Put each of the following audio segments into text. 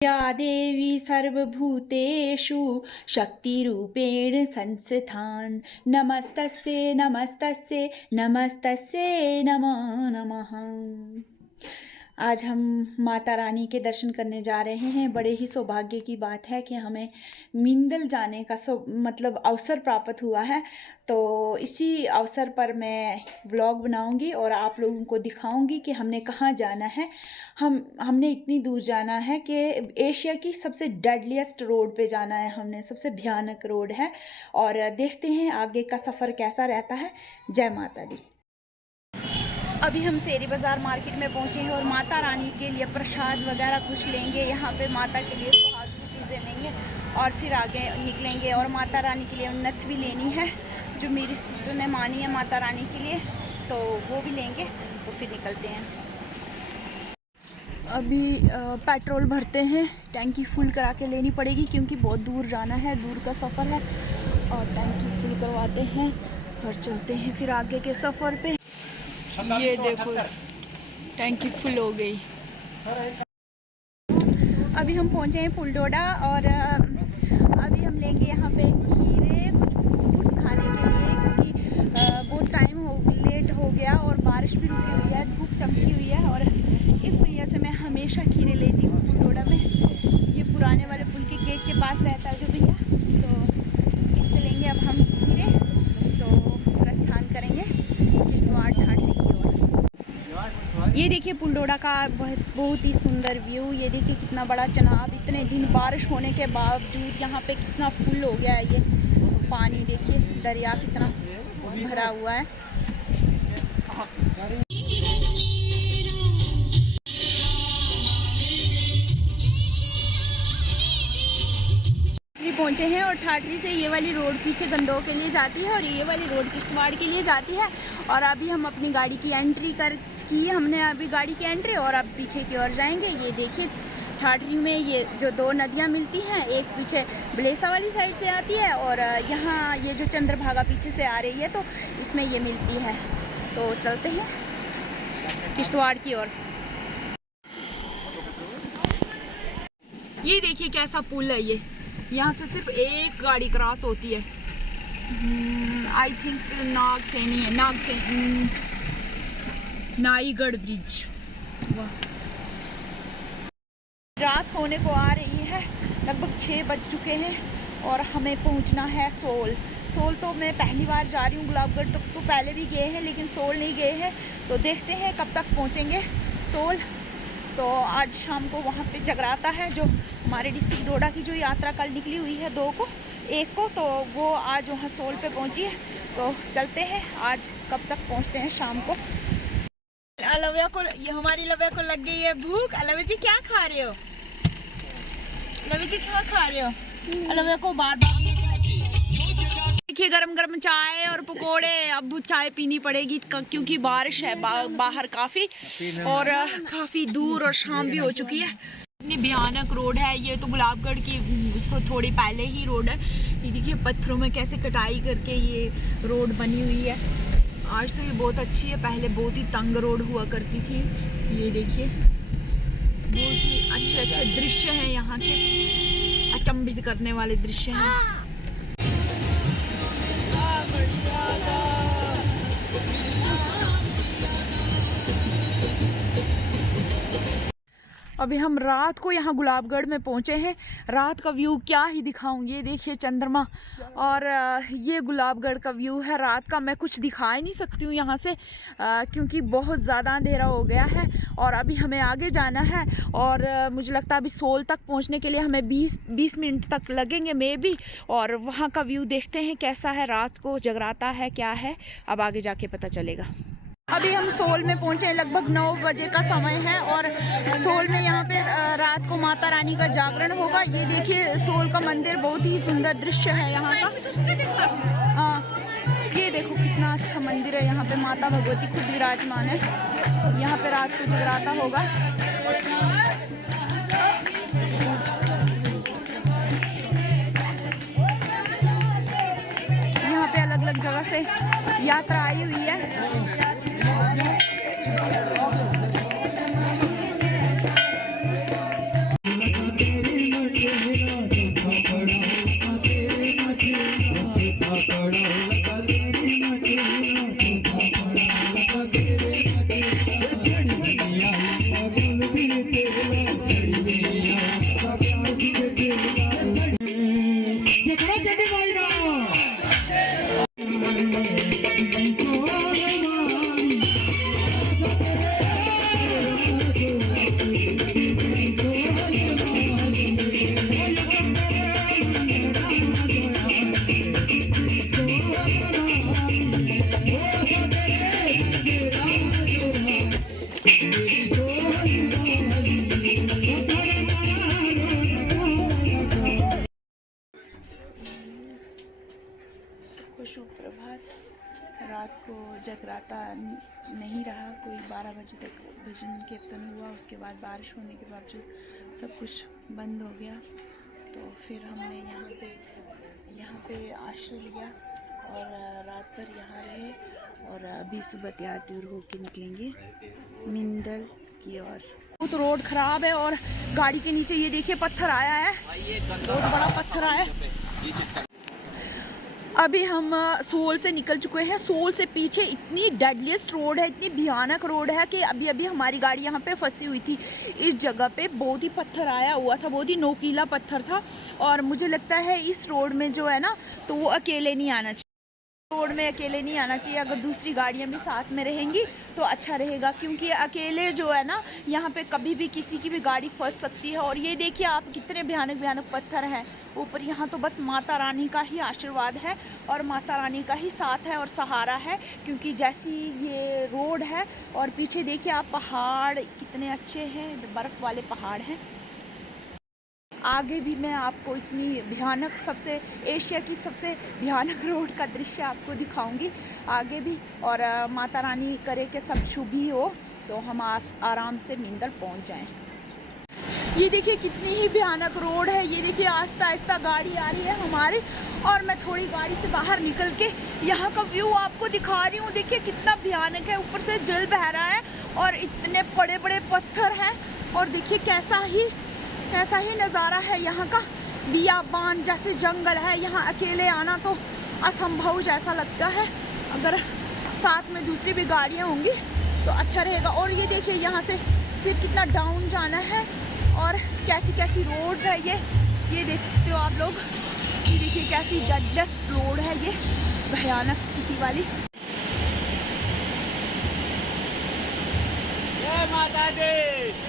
या देवी सर्वभूतेषु शक्तिरूपेण संस्थितान् नमस्तस्यै नमस्तस्यै नमस्तस्यै नमो नमः। आज हम माता रानी के दर्शन करने जा रहे हैं। बड़े ही सौभाग्य की बात है कि हमें मिंदल जाने का अवसर प्राप्त हुआ है। तो इसी अवसर पर मैं व्लॉग बनाऊंगी और आप लोगों को दिखाऊंगी कि हमने कहाँ जाना है। हमने इतनी दूर जाना है कि एशिया की सबसे डेडलीस्ट रोड पे जाना है हमने, सबसे भयानक रोड है। और देखते हैं आगे का सफ़र कैसा रहता है। जय माता दी। अभी हम शेरी बाज़ार मार्केट में पहुंचे हैं और माता रानी के लिए प्रसाद वगैरह कुछ लेंगे। यहाँ पे माता के लिए सुहाग की चीज़ें लेंगे और फिर आगे निकलेंगे। और माता रानी के लिए नथ भी लेनी है जो मेरी सिस्टर ने मानी है माता रानी के लिए, तो वो भी लेंगे। तो फिर निकलते हैं। अभी पेट्रोल भरते हैं, टैंकी फुल करा के लेनी पड़ेगी क्योंकि बहुत दूर जाना है, दूर का सफ़र है। और टैंकी फुल करवाते हैं और चलते हैं फिर आगे के सफ़र पे। ये देखो टैंकी फुल हो गई। अभी हम पहुंचे हैं पुलडोडा और अभी हम लेंगे यहाँ पे खीरे, कुछ फ्रूट्स खाने के लिए क्योंकि बहुत टाइम लेट हो गया और बारिश भी रुकी हुई है, धूप चमकी हुई है। और इस वजह से मैं हमेशा खीरे लेती हूँ पुलडोडा में। ये पुराने वाले पुल के गेट के पास रहता है जो भैया, तो इनसे लेंगे अब हम खीरे। तो प्रस्थान करेंगे किश्तवाड़ ढांढने की ओर। ये देखिए पुलडोडा का बहुत ही सुंदर व्यू। ये देखिए कितना बड़ा चनाब, इतने दिन बारिश होने के बावजूद यहाँ पे कितना फुल हो गया है। ये पानी देखिए, दरिया कितना भरा हुआ है। पहुंचे हैं और ठाठरी से ये वाली रोड पीछे गंदोह के लिए जाती है और ये वाली रोड किश्तवाड़ के लिए जाती है। और अभी हम अपनी गाड़ी की एंट्री हमने अभी गाड़ी की एंट्री और अब पीछे की ओर जाएंगे। ये देखिए ठाठरी में ये जो दो नदियाँ मिलती हैं, एक पीछे बलेसा वाली साइड से आती है और यहाँ ये जो चंद्रभागा पीछे से आ रही है, तो इसमें ये मिलती है। तो चलते हैं किश्तवाड़ की ओर। ये देखिए कैसा पुल है ये, यहाँ से सिर्फ एक गाड़ी क्रॉस होती है। आई थिंक नागसेनी है, नाईगढ़ ब्रिज। वाह, रात होने को आ रही है, लगभग 6 बज चुके हैं और हमें पहुंचना है सोल। तो मैं पहली बार जा रही हूँ। गुलाबगढ़ तो पहले भी गए हैं लेकिन सोल नहीं गए हैं, तो देखते हैं कब तक पहुँचेंगे सोल। तो आज शाम को वहाँ पे जगराता है, जो हमारे डिस्ट्रिक्ट डोडा की जो यात्रा कल निकली हुई है 1 को, तो वो आज वहाँ सोल पे पहुँची है। तो चलते हैं, आज कब तक पहुँचते हैं शाम को। हमारी लव्या को लग गई है भूख। अलव्या जी क्या खा रहे हो? लव्या जी क्या खा रहे हो? अलव्या को बार देखिए गरम गरम चाय और पकोड़े। अब चाय पीनी पड़ेगी क्योंकि बारिश है बाहर काफ़ी और काफ़ी दूर और शाम भी हो चुकी है। इतनी भयानक रोड है ये, तो गुलाबगढ़ की थोड़ी पहले ही रोड है। ये देखिए पत्थरों में कैसे कटाई करके ये रोड बनी हुई है। आज तो ये बहुत अच्छी है, पहले बहुत ही तंग रोड हुआ करती थी। ये देखिए बहुत ही अच्छे अच्छे दृश्य हैं यहाँ के, अचंभित करने वाले दृश्य हैं। अभी हम रात को यहाँ गुलाबगढ़ में पहुँचे हैं। रात का व्यू क्या ही दिखाऊं। ये देखिए चंद्रमा और ये गुलाबगढ़ का व्यू है रात का। मैं कुछ दिखा ही नहीं सकती हूँ यहाँ से क्योंकि बहुत ज़्यादा अंधेरा हो गया है। और अभी हमें आगे जाना है और मुझे लगता है अभी सोल तक पहुँचने के लिए हमें 20 मिनट तक लगेंगे मे बी। और वहाँ का व्यू देखते हैं कैसा है, रात को जगराता है क्या है, अब आगे जाके पता चलेगा। अभी हम सोल में पहुंचे हैं, लगभग 9 बजे का समय है और सोल में यहाँ पे रात को माता रानी का जागरण होगा। ये देखिए सोल का मंदिर, बहुत ही सुंदर दृश्य है यहाँ का। हाँ ये देखो कितना अच्छा मंदिर है। यहाँ पे माता भगवती खुद विराजमान है। यहाँ पे रात को जगराता होगा। यहाँ पे अलग अलग जगह से यात्रा आई हुई है। सुप्रभात। रात को जगराता नहीं रहा, कोई 12 बजे तक भजन कीर्तन हुआ, उसके बाद बारिश होने के बावजूद सब कुछ बंद हो गया। तो फिर हमने यहाँ पे आश्रय लिया और रात भर यहाँ रहे और अभी सुबह तैयार होकर निकलेंगे मिंदल की ओर। बहुत रोड ख़राब है और गाड़ी के नीचे ये देखिए पत्थर आया है, बहुत बड़ा पत्थर आया है। अभी हम सोल से निकल चुके हैं। सोल से पीछे इतनी डेडलीस्ट रोड है, इतनी भयानक रोड है कि अभी हमारी गाड़ी यहाँ पे फंसी हुई थी। इस जगह पे बहुत ही पत्थर आया हुआ था, बहुत ही नोकीला पत्थर था और मुझे लगता है इस रोड में जो है ना तो वो अकेले नहीं आना चाहिए। रोड में अकेले नहीं आना चाहिए, अगर दूसरी गाड़ियाँ भी साथ में रहेंगी तो अच्छा रहेगा, क्योंकि अकेले जो है ना यहाँ पे कभी भी किसी की भी गाड़ी फंस सकती है। और ये देखिए आप कितने भयानक पत्थर हैं ऊपर। यहाँ तो बस माता रानी का ही आशीर्वाद है और माता रानी का ही साथ है और सहारा है, क्योंकि जैसी ये रोड है और पीछे देखिए आप पहाड़ कितने अच्छे हैं, बर्फ़ वाले पहाड़ हैं। आगे भी मैं आपको इतनी भयानक, सबसे एशिया की सबसे भयानक रोड का दृश्य आपको दिखाऊंगी आगे भी। और माता रानी करे कि सब शुभ ही हो तो हम आराम से मिंदल पहुंच जाएं। ये देखिए कितनी ही भयानक रोड है। ये देखिए आहिस्ता आहिस्ता गाड़ी आ रही है हमारी और मैं थोड़ी गाड़ी से बाहर निकल के यहाँ का व्यू आपको दिखा रही हूँ। देखिए कितना भयानक है, ऊपर से जल बह रहा है और इतने बड़े बड़े पत्थर हैं और देखिए कैसा ही नज़ारा है यहाँ का। बियाबान जैसे जंगल है, यहाँ अकेले आना तो असंभव जैसा लगता है। अगर साथ में दूसरी भी गाड़ियाँ होंगी तो अच्छा रहेगा। और ये देखिए यहाँ से फिर कितना डाउन जाना है और कैसी रोड्स है ये देख सकते हो आप लोग। ये देखिए कैसी डेडलीस्ट रोड है ये, भयानक स्थिति वाली। जय माता दी।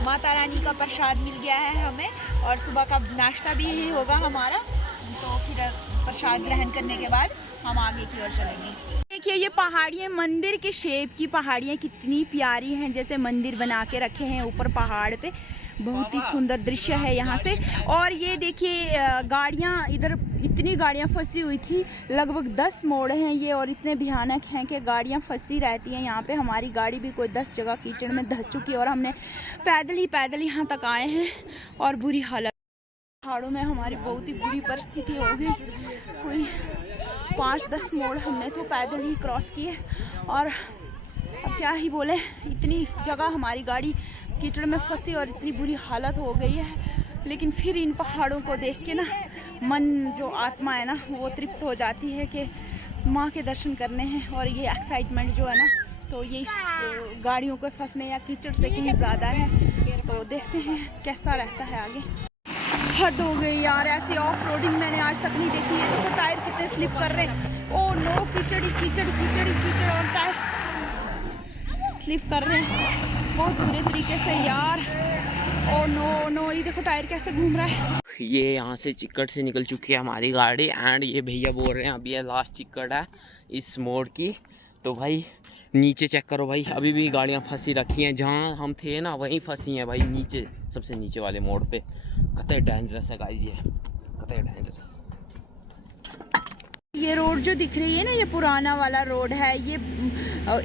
माता रानी का प्रसाद मिल गया है हमें और सुबह का नाश्ता भी यही होगा हमारा। तो फिर प्रसाद ग्रहण करने के बाद हम आगे की ओर चलेंगे। देखिए ये पहाड़ियाँ, मंदिर के शेप की पहाड़ियाँ कितनी प्यारी हैं, जैसे मंदिर बना के रखे हैं ऊपर पहाड़ पे। बहुत ही सुंदर दृश्य है यहाँ से। और ये देखिए गाड़ियाँ, इधर इतनी गाड़ियाँ फंसी हुई थी, लगभग 10 मोड़ हैं ये और इतने भयानक हैं कि गाड़ियाँ फंसी रहती हैं यहाँ पे। हमारी गाड़ी भी कोई 10 जगह कीचड़ में धंस चुकी है और हमने पैदल यहाँ तक आए हैं और बुरी हालत। पहाड़ों में हमारी बहुत ही बुरी परिस्थिति हो गई। कोई 5-10 मोड़ हमने तो पैदल ही क्रॉस किए और अब क्या ही बोले, इतनी जगह हमारी गाड़ी कीचड़ में फंसी और इतनी बुरी हालत हो गई है। लेकिन फिर इन पहाड़ों को देख के ना मन, जो आत्मा है ना, वो तृप्त हो जाती है कि माँ के दर्शन करने हैं। और ये एक्साइटमेंट जो है ना, तो ये इस गाड़ियों को फंसने या कीचड़ से कहीं ज़्यादा है। तो देखते हैं कैसा रहता है आगे। हद हो गई यार, ऐसी ऑफ रोडिंग मैंने आज तक नहीं देखी है। तो टायर कितने स्लिप कर रहे हैं। ओ नो, कीचड़ और टायर स्लिप कर रहे हैं बहुत बुरे तरीके से यार। ओ नो, ये देखो टायर कैसे घूम रहा है। ये यहाँ से चिक्कड़ से निकल चुकी है हमारी गाड़ी एंड ये भैया बोल रहे हैं अभी ये लास्ट चिक्कड़ है इस मोड़ की। तो भाई नीचे चेक करो भाई, अभी भी गाड़ियाँ फंसी रखी हैं। जहाँ हम थे ना वहीं फंसी हैं भाई, नीचे सबसे नीचे वाले मोड़ पे। कतई डेंजरस है गाइस, ये कतई डेंजरस। ये रोड जो दिख रही है ना, ये पुराना वाला रोड है। ये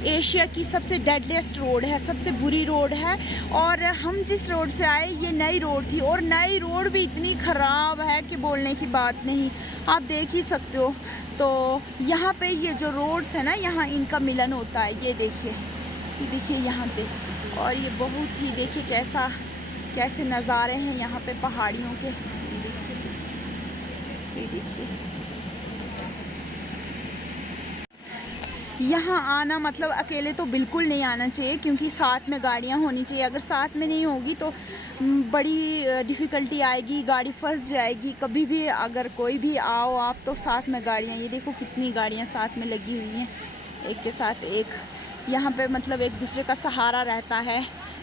एशिया की सबसे डेडलीस्ट रोड है, सबसे बुरी रोड है। और हम जिस रोड से आए ये नई रोड थी और नई रोड भी इतनी ख़राब है कि बोलने की बात नहीं, आप देख ही सकते हो। तो यहाँ पे ये जो रोड्स है ना, यहाँ इनका मिलन होता है। ये देखिए यहाँ पे। और ये बहुत ही देखिए कैसा कैसे नज़ारे हैं यहाँ पे पहाड़ियों के। ये देखिए यहाँ आना मतलब अकेले तो बिल्कुल नहीं आना चाहिए, क्योंकि साथ में गाड़ियाँ होनी चाहिए। अगर साथ में नहीं होगी तो बड़ी डिफ़िकल्टी आएगी, गाड़ी फंस जाएगी। कभी भी अगर कोई भी आओ आप तो साथ में गाड़ियाँ, ये देखो कितनी गाड़ियाँ साथ में लगी हुई हैं एक के साथ एक। यहाँ पे मतलब एक दूसरे का सहारा रहता है,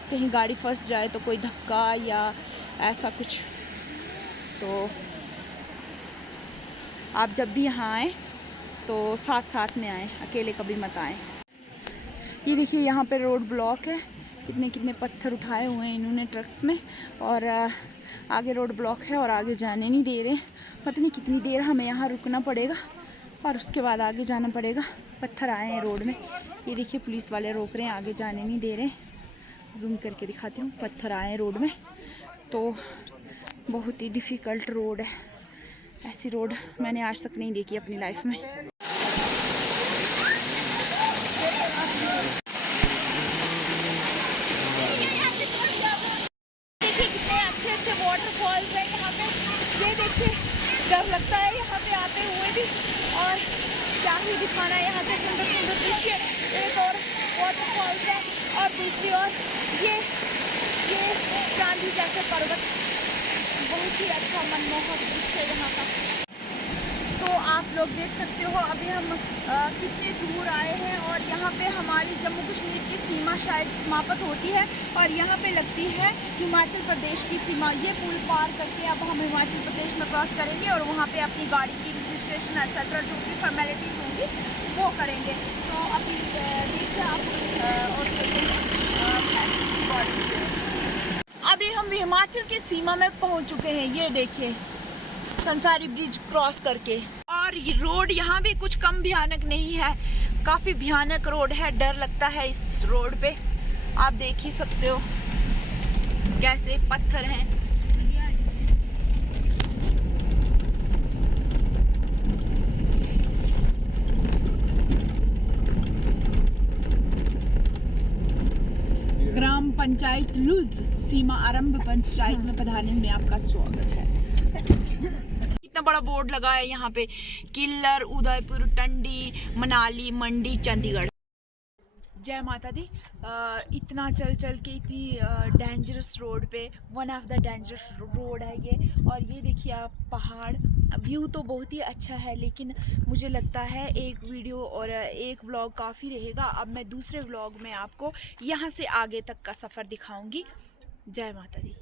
कहीं गाड़ी फंस जाए तो कोई धक्का या ऐसा कुछ। तो आप जब भी यहाँ आएँ तो साथ साथ में आएँ, अकेले कभी मत आएँ। ये देखिए यहाँ पे रोड ब्लॉक है, कितने कितने पत्थर उठाए हुए हैं इन्होंने ट्रक्स में, और आगे रोड ब्लॉक है और आगे जाने नहीं दे रहे। पता नहीं कितनी देर हमें यहाँ रुकना पड़ेगा और उसके बाद आगे जाना पड़ेगा। पत्थर आए हैं रोड में, ये देखिए पुलिस वाले रोक रहे हैं, आगे जाने नहीं दे रहे। जूम करके दिखाती हूँ, पत्थर आए हैं रोड में। तो बहुत ही डिफ़िकल्ट रोड है, ऐसी रोड मैंने आज तक नहीं देखी अपनी लाइफ में। देखिए कितने अच्छे अच्छे वाटरफॉल्स हैं यहाँ पे, ये देखिए डर लगता है यहाँ पे आते हुए भी। और क्या ही दिखाना है यहाँ से सुंदर सुंदर दृश्य। एक और वाटरफॉल्स है और दूसरी ओर ये चांदी जैसे पर्वत, बहुत ही अच्छा मनमोहक दृश्य यहाँ का। तो आप लोग देख सकते हो अभी हम कितने दूर आए हैं और यहाँ पे हमारी जम्मू कश्मीर की सीमा शायद समाप्त होती है और यहाँ पे लगती है हिमाचल प्रदेश की सीमा। ये पुल पार करके अब हम हिमाचल प्रदेश में क्रॉस करेंगे और वहाँ पे अपनी गाड़ी की रजिस्ट्रेशन एक्सेट्रा जो भी फॉर्मेलिटीज़ होंगी वो करेंगे। तो अभी देखिए आप और अभी हम हिमाचल की सीमा में पहुँच चुके हैं। ये देखिए संसारी ब्रिज क्रॉस करके, और ये रोड यहाँ भी कुछ कम भयानक नहीं है, काफ़ी भयानक रोड है। डर लगता है इस रोड पे, आप देख ही सकते हो कैसे पत्थर हैं। ग्राम पंचायत लुज सीमा आरंभ पंचायत में पधारने में आपका स्वागत है। कितना बड़ा बोर्ड लगा है यहाँ पे, किल्लर, उदयपुर, टंडी, मनाली, मंडी, चंडीगढ़। जय माता दी। इतना चल चल के इतनी डेंजरस रोड पे, one of the dangerous road है ये। और ये देखिए आप पहाड़, व्यू तो बहुत ही अच्छा है, लेकिन मुझे लगता है एक वीडियो और एक व्लॉग काफ़ी रहेगा। अब मैं दूसरे व्लॉग में आपको यहाँ से आगे तक का सफ़र दिखाऊंगी। जय माता दी।